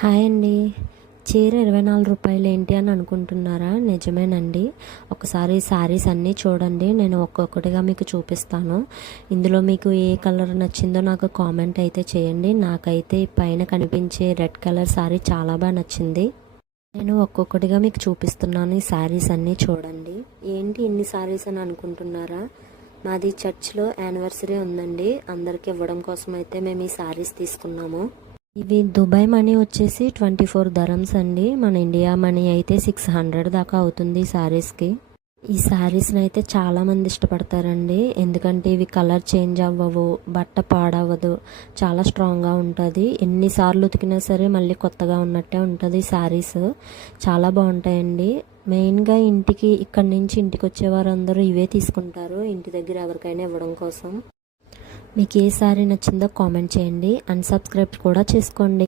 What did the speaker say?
Hi అండి. చీర 24 రూపాయలు ఏంటి అని అనుకుంటున్నారా? నిజమేనండి. ఒకసారి శారీస్ అన్నీ చూడండి. నేను ఒక్కొక్కటిగా మీకు చూపిస్తాను. ఇందులో మీకు ఏ కలర్ నచ్చిందో నాకు కామెంట్ అయితే చేయండి. నాకైతే పైన కనిపించే రెడ్ కలర్ శారీ చాలా బాగా నచ్చింది. నేను ఒక్కొక్కటిగా మీకు చూపిస్తున్నాను. ఈ శారీస్ అన్నీ చూడండి. ఏంటి ఇన్ని శారీస్ అని అనుకుంటున్నారా? మాది చర్చ్లో యానివర్సరీ ఉందండి. అందరికి ఇవ్వడం కోసం అయితే మేము ఈ శారీస్ తీసుకున్నాము. ఇవి దుబాయ్ మనీ వచ్చేసి 24 దరమ్స్ అండి. మన ఇండియా మనీ అయితే 600 దాకా అవుతుంది ఈ శారీస్కి. ఈ శారీస్ని అయితే చాలామంది ఇష్టపడతారండి. ఎందుకంటే ఇవి కలర్ చేంజ్ అవ్వవు, బట్ట పాడవదు, చాలా స్ట్రాంగ్గా ఉంటుంది. ఎన్నిసార్లు ఉతికినా సరే మళ్ళీ కొత్తగా ఉన్నట్టే ఉంటుంది. ఈ శారీస్ చాలా బాగుంటాయండి. మెయిన్గా ఇక్కడి నుంచి ఇంటికి వచ్చేవారు అందరూ ఇవే తీసుకుంటారు, ఇంటి దగ్గర ఎవరికైనా ఇవ్వడం కోసం. మీకు ఏ శారీ నచ్చిందో కామెంట్ చేయండి. అన్సబ్స్క్రైబ్ కూడా చేసుకోండి.